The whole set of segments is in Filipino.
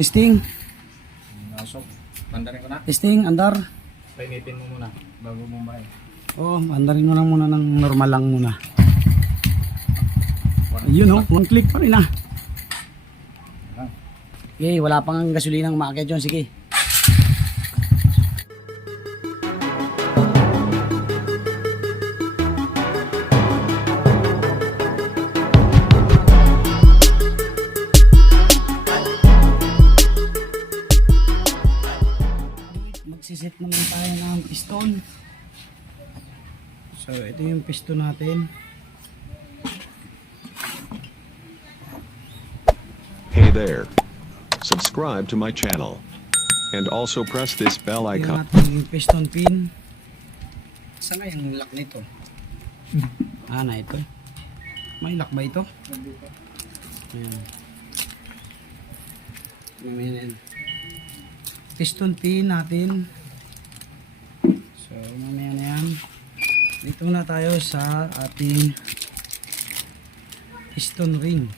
Testing. Nasok. Pandarin ko na. Testing, andar. Painitin mo muna bago bumay. Oo, andarin mo lang muna ng normal lang muna. Ayun oh, one click pa rin ah. Okay, wala pang gasolinang umaakit yun. Sige. Magsiset naman tayo ng piston. So, ito yung piston natin. Hey there. Subscribe to my channel. And also press this bell Ito icon. natin yung piston pin. Saan nga yung lock nito? Na ito. May lock ba ito? Ayan. Ayan. Piston pin natin. So, mamaya na yan. Dito na tayo sa ating piston ring.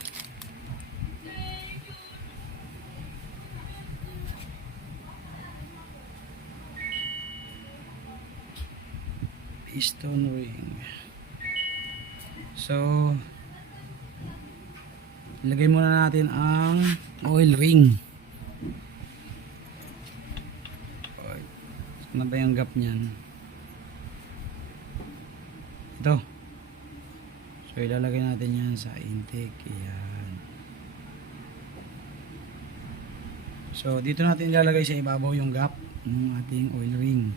Piston ring. So, ilagay muna natin ang oil ring. Ano ba yung gap niyan? Ito. So, ilalagay natin yan sa intake. Yan. So, dito natin ilalagay sa ibabaw yung gap ng ating oil ring.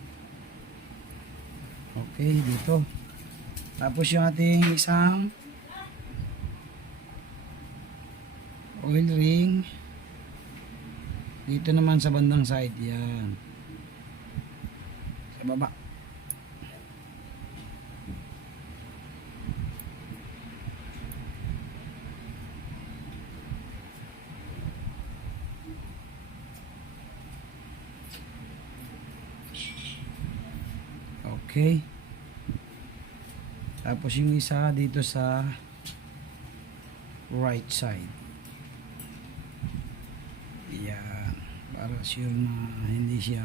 Okay, dito. Tapos yung ating isang oil ring dito naman sa bandang side. Yan. Sa baba. Okay. Tapos yung isa dito sa right side. Yan. Para sure na hindi siya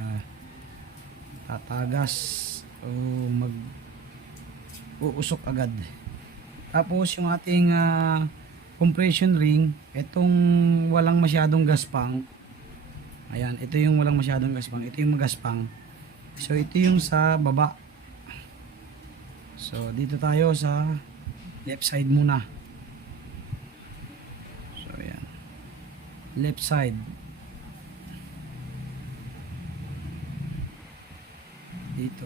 tatagas o uusok agad. Tapos yung ating compression ring, itong walang masyadong gaspang. Ayan, ito yung walang masyadong gaspang. Ito yung magaspang. So ito yung sa baba. So dito tayo sa left side muna. So ayan. Left side. Dito.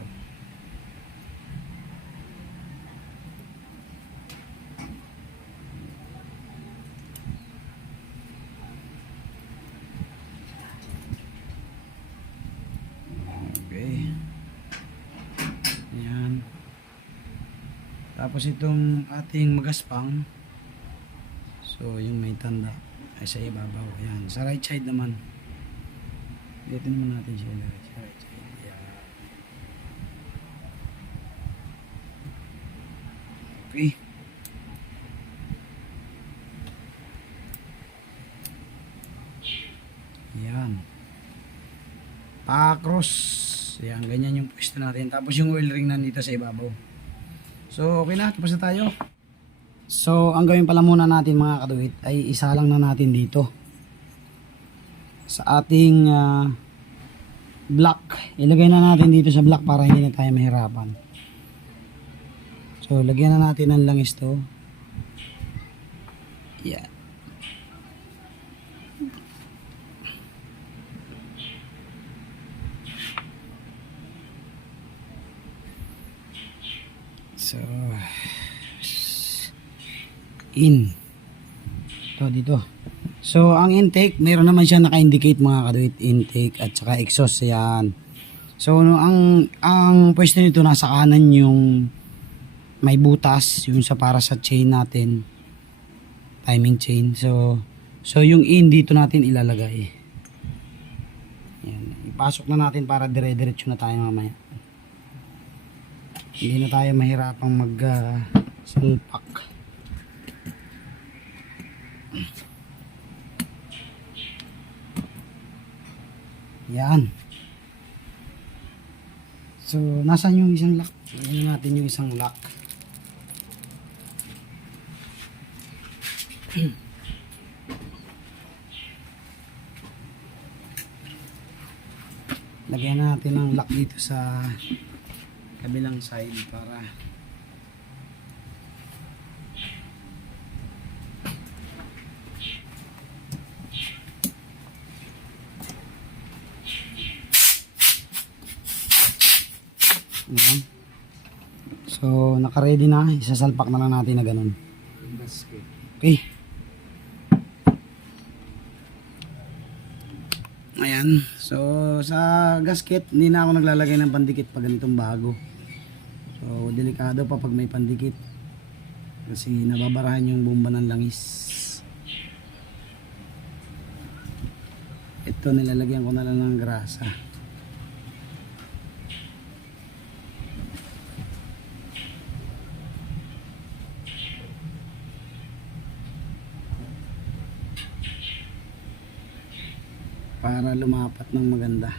Okay. Ayan. Tapos itong ating magaspang. So yung may tanda ay sa ibabaw. Ayan. Sa right side naman. Dito naman natin siya ilagay sa right side. Ayan. Okay. Ayan. Pa-cross. Ayan, ganyan yung pwesto natin. Tapos yung oil ring nandito sa ibabaw. So, okay na. Tapos na tayo. So, ang gawin pala muna natin mga kaduwit ay isa lang na natin dito. Sa ating block. Ilagay na natin dito sa block para hindi na tayo mahirapan. So, lagyan na natin ng langis to. Yan. So, in. Ito, dito. So, ang intake, mayroon naman siya naka-indicate mga kaduit. Intake at saka exhaust. Yan. So, ang pwesto nito nasa kanan yung may butas. Yung sa para sa chain natin. Timing chain. So yung in dito natin ilalagay. Yan. Ipasok na natin para dire-diretso na tayo mamaya. Hindi na tayo mahirapang salpak. Yan. So, nasaan yung isang lock? Lagyan natin yung isang lock. Lagyan natin ng lock dito sa kabilang side para ayan. So, naka-ready na. Isasalpak na lang natin na ganun. Basket. Okay. Ayan. So, sa gasket, hindi na ako naglalagay ng pandikit pag ganitong bago. So, delikado pa pag may pandikit. Kasi nababarahan yung bomba ng langis. Ito, nilalagyan ko na lang ng grasa. Para lumapat ng maganda.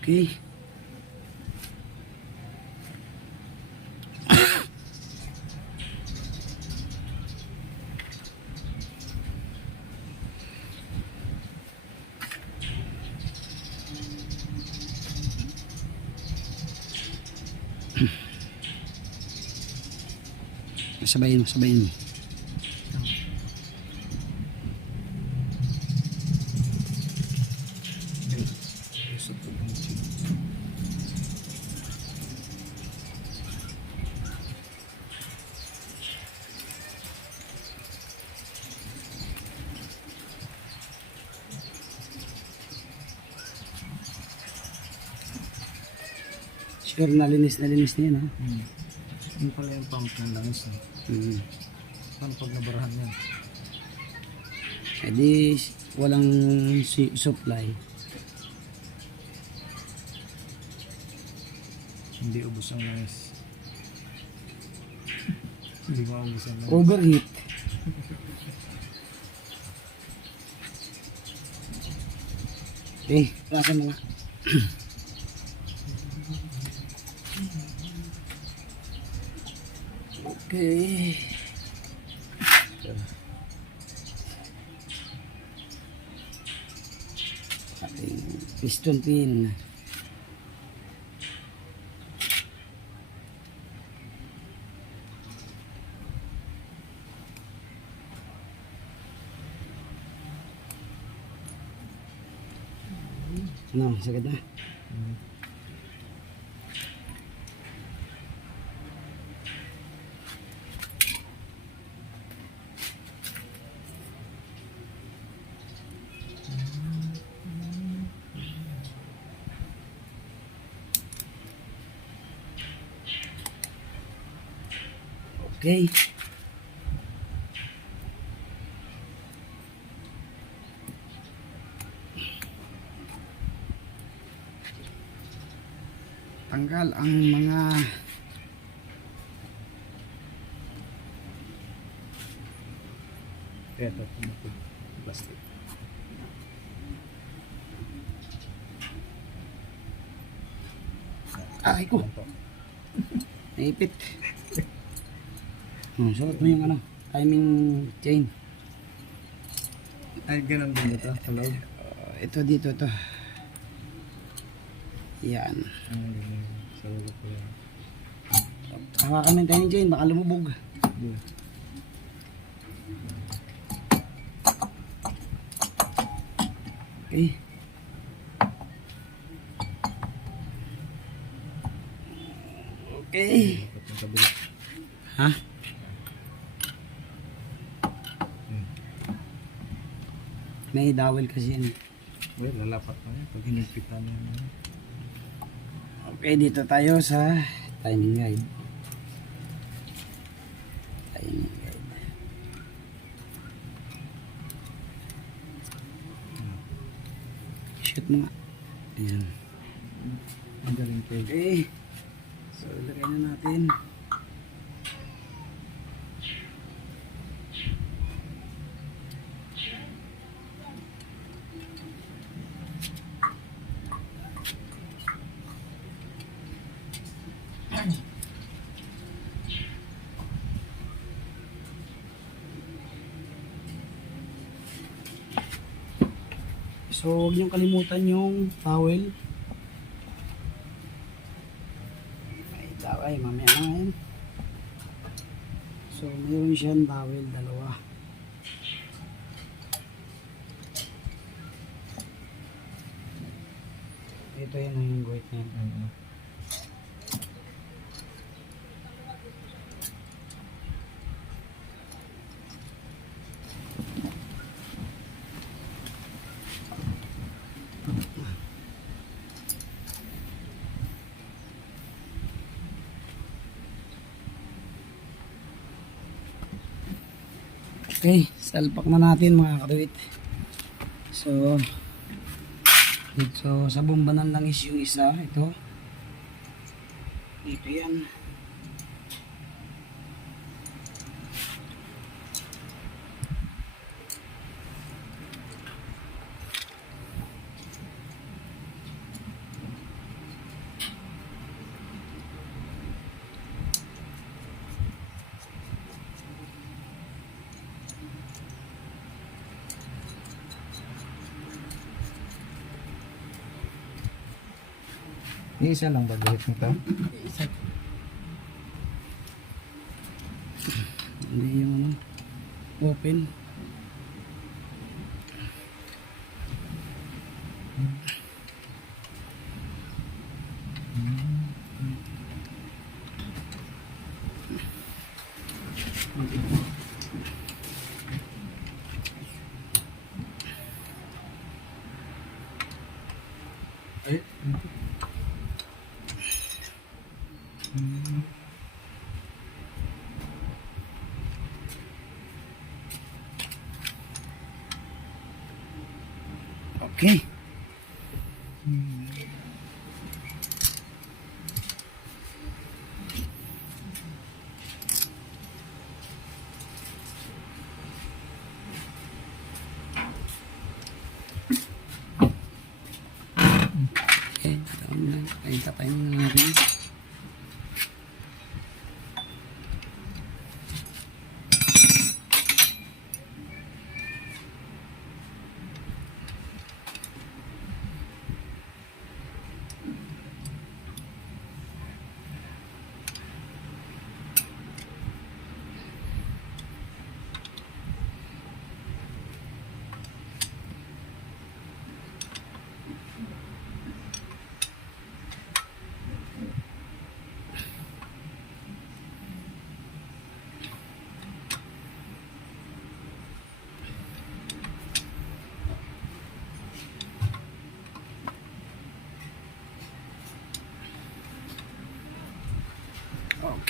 Okay. Sabayin mo, sabayin mo. Sure, nalinis na yan, ha? Yun pala yung pump ng langis. Paano pag nabarahan yan? Eh di, walang supply. Hindi ubos ang langis. Hindi ko ubos ang langis. Overheat. Okay, klase mo nga. Okay. Ating piston pin. Ano, sagad na. Okay. Tanggal ang mga Ito, plastic. ay ko. Naipit. Suot mo yung ano, timing chain. Ay, ganun din ito. Hello? Ito dito, ito. Yan. Sa ulo ko yan. Hawakan mo yung timing chain, baka lumubog. Okay. Okay. Yung kabila. Ha? May dowel kasi yan. Well, lalapat na yan. Pag hinigpitan mo yan. Okay, dito tayo sa timing guide. Timing guide. Shoot mo nga. Ayan. Ang galing kayo. Okay. So, ilagay na natin. So, huwag niyong kalimutan yung towel. Ay, mamaya na ngayon. So, mayroon siyang towel, dalawa. Ito yun yung guhit niya. Okay, salpak na natin mga kaduit. So, dito sa bomba ng langis yung isa, ito. Dito yan. Yung isa lang ba guhit nito? Isa. Hindi yung ano, open. Ay, Okay. Okay, tapayin na natin.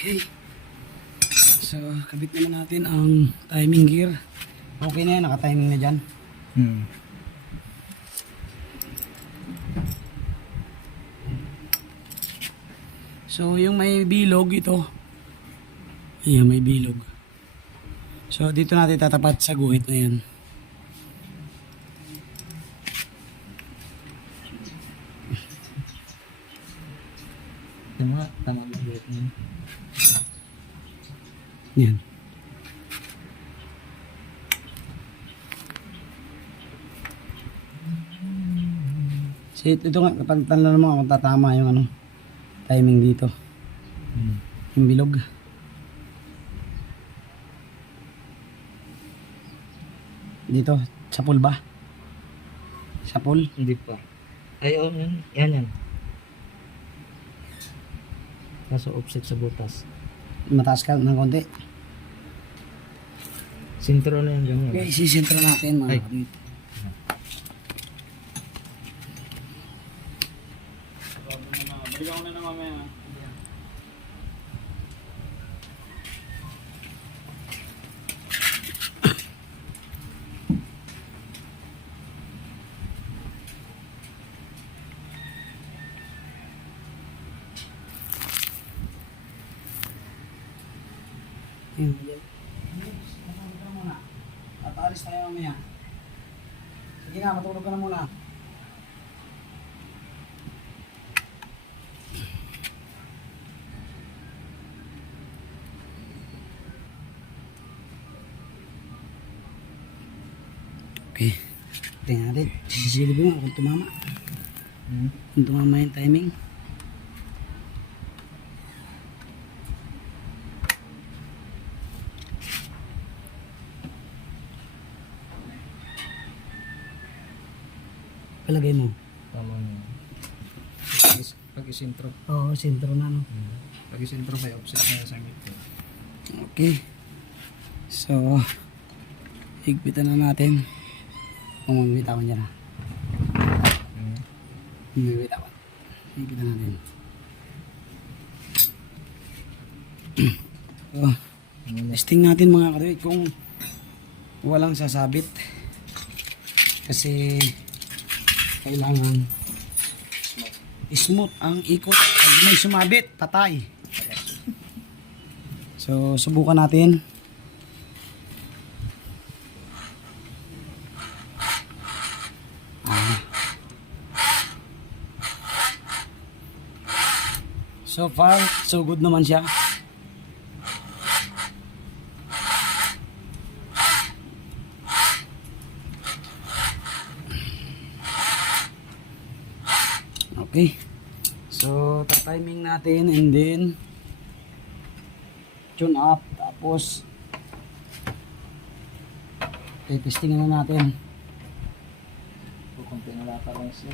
Okay. So, kabit naman natin ang timing gear. Okay na yan, naka-timing na dyan. So, yung may bilog ito. Ayan, may bilog. So, dito natin tatapat sa guhit na yan. Tama ba guhit niya? Yan. So, ito nga, kapantalan mo kung tatama yung ano, timing dito. Yung bilog. Dito, sa pool ba? Sa pool? Hindi pa. Ay, oh, yan. Yan. Kaso offset sa butas. Mataas ka ng konti. Sintro na yan ganyan. Okay, sisintro natin mga Ay. kapatid. Bigyan ko na ng mamaya. Ayun, yan. Matulog ka na muna. At alis tayo mamaya. Sige na, matulog ka na muna. Okay. Tingnan natin. Sisilip mo kung tumama. Kung tumama yung timing. Palagay mo. Tama na. Pag-isintro. Oo, sentro na no. Pag-isintro may offset na sa ngito. Okay. So, higpitan na natin. Mamamit ako dyan ha. Mamamit ako. Higpitan natin. So, testing natin mga katuwid kung walang sasabit. Kasi kailangan smooth ang ikot. Pag may sumabit, patay. So, subukan natin. So far, so good naman siya. Okay. So, timing natin and then tune up. Tapos, testing na natin. Kunti na lata lang siya.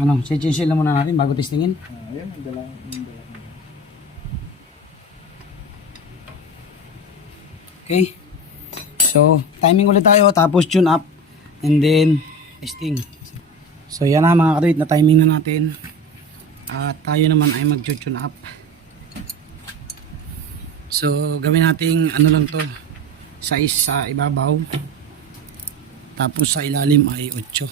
Ano, si-change lang muna natin bago testingin. Ayun, ang dala. Okay. So, timing ulit tayo. Tapos tune up. And then, testing. So, yan na mga katuwid na timing na natin. At tayo naman ay mag-tune up. So, gawin nating ano lang to. Size sa ibabaw. Tapos sa ilalim ay 8.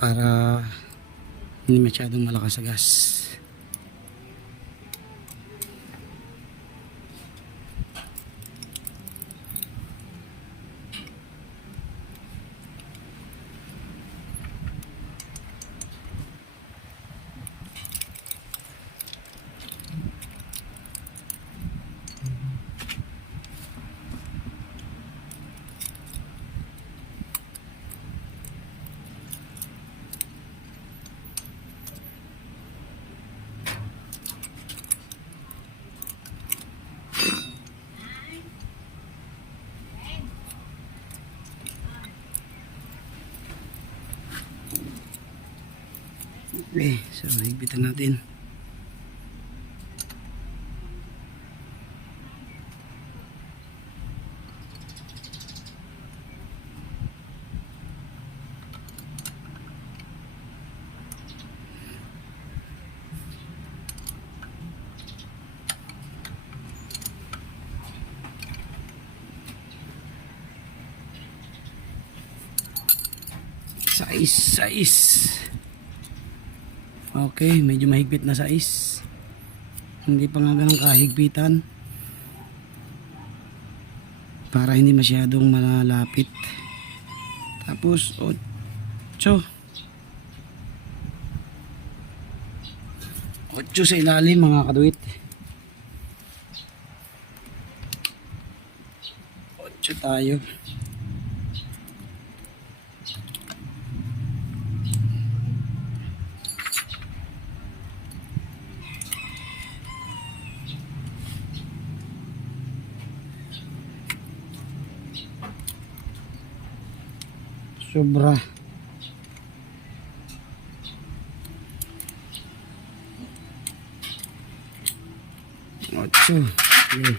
Para hindi masyadong malakas sa gas. Okay, so higpitan natin. Size. Okay, medyo mahigpit na size. Hindi pa nga ganun kahigpitan. Para hindi masyadong malalapit. Tapos 8 sa ilalim mga kaduwit. 8 tayo. Sobra. Ocho. Okay.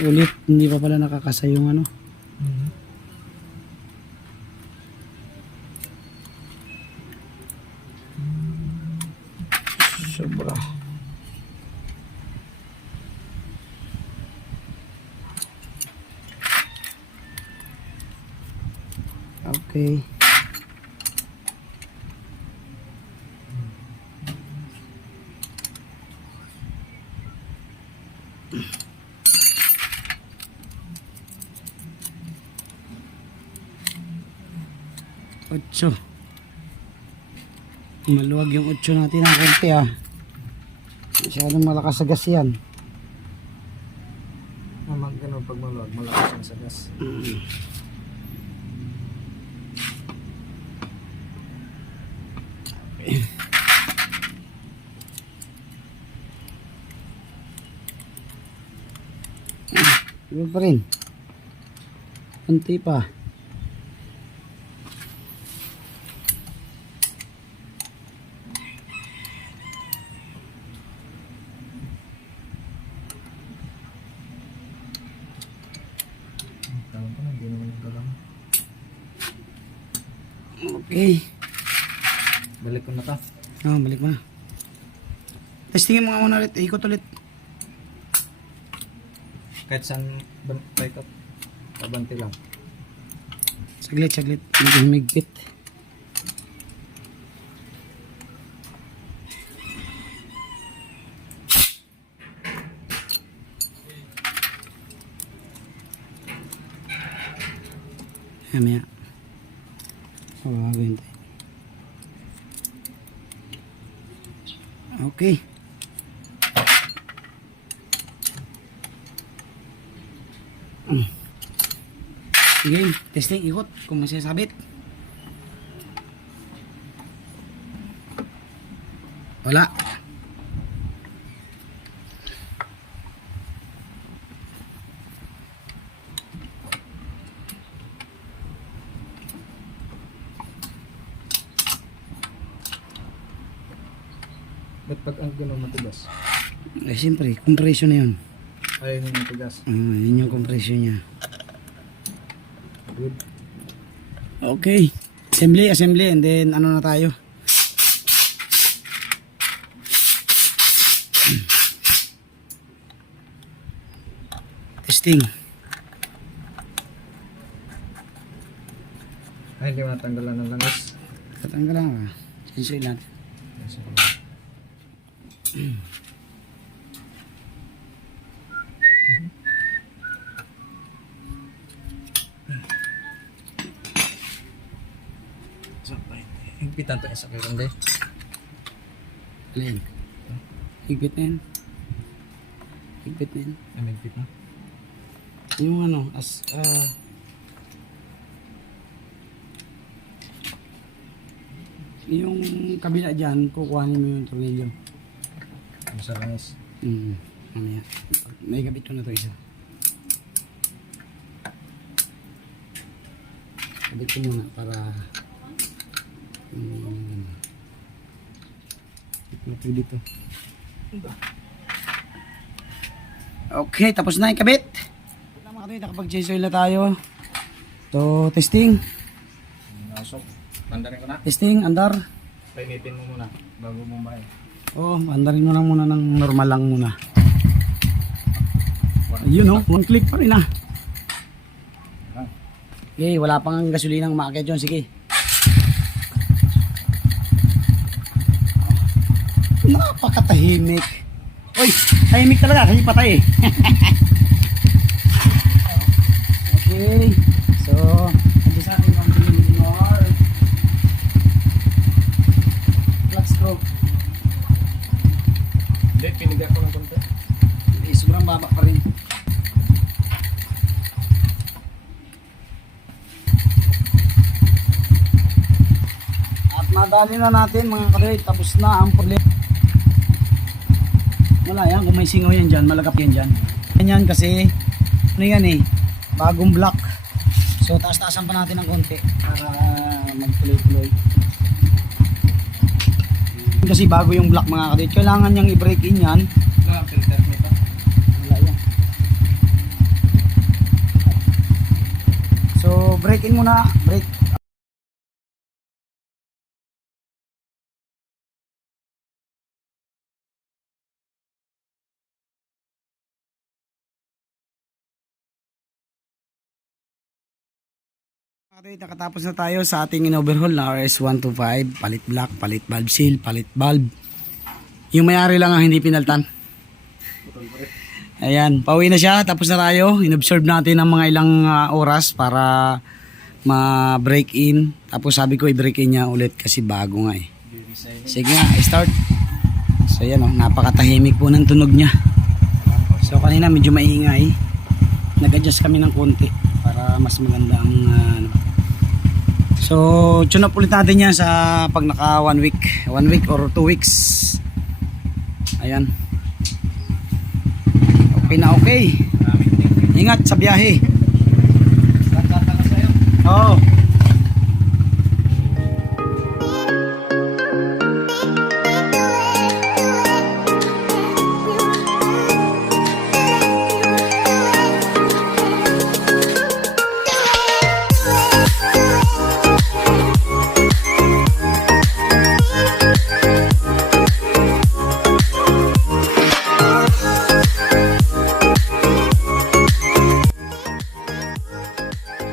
Ulit, hindi pa pala nakakasa yung ano. Sobra. Okay. Otso. Maluwag yung 8 natin ng konti ah. Masyadong malakas sa gas yan. Ganun pag maluwag, malakas ang sa gas. Iba pa rin. Konti pa. Tawag ko na, hindi naman yung galang. Okay. Balik ko na ka. Balik mo na. Testingin mo nga muna ulit. Ikot ulit. Kahit saan take up, pabanti lang. Saglit, saglit. Medyo humigpit. Mamaya. Gagawin tayo. Okay. Sige, testing, ikot kung masasabit. Wala. Ba't pag ang ganun matigas? Eh, siyempre, compression na yun. Ayaw yung matigas. Yun yung compression niya. Good. Okay. Assembly, and then ano na tayo? Testing. Ay, hindi mo natanggalan ng langis. Tatanggalan ka. Sensor natin. Higpitan to sa kirande. Alin? Higpit na yan. Higpit na yan. Ay, higpit na. Yung ano, yung kabila dyan, kukuhanin mo yung tornilyo. Yung sa langis. Mamaya. May gabit ko na to isa. Gabit ko muna para dito. Okay, tapos na yung kabit. Tama ka nakapag-change oil na tayo. So, testing. Nasok. Pandarin ko na. Testing, andar. Painitin mo muna bago bumbahin. Oh, andarin mo lang muna ng normal lang muna. Yun oh, one click pa rin ah. Okay, wala pang gasolinang umaakit yun. Sige. Napakatahimik. Uy, tahimik talaga kasi patay eh. Okay. So, adjust natin ang more. Let's go. Hindi, piniga ko ng konti. Sobrang baba pa rin. At nadali na natin mga kadoy. Tapos na ang problema. Wala yan. Kung may singaw yan dyan, malagap yan dyan. Ganyan kasi, ano yan eh, bagong block. So taas-taasan pa natin ng konti para magtuloy-tuloy. Kasi bago yung block mga kadoy. Kailangan niyang i-break in yan. Filter nito. Wala yan. break in muna. Break. Okay, nakatapos na tayo sa ating in-overhaul na RS125. Palit block, palit valve seal, palit valve. Yung may-ari lang ang hindi pinaltan. Ayan, pauwi na siya. Tapos na tayo. In-observe natin ang mga ilang oras para ma-break in. Tapos sabi ko i-break in niya ulit kasi bago nga eh. Sige nga, start. So yan napakatahimik po ng tunog niya. So kanina medyo maingay. Nag-adjust kami ng konti para mas maganda ang So, tune up ulit natin yan sa pag naka 1 week. 1 week or 2 weeks. Ayan. Okay na okay. Ingat sa biyahe. Oo.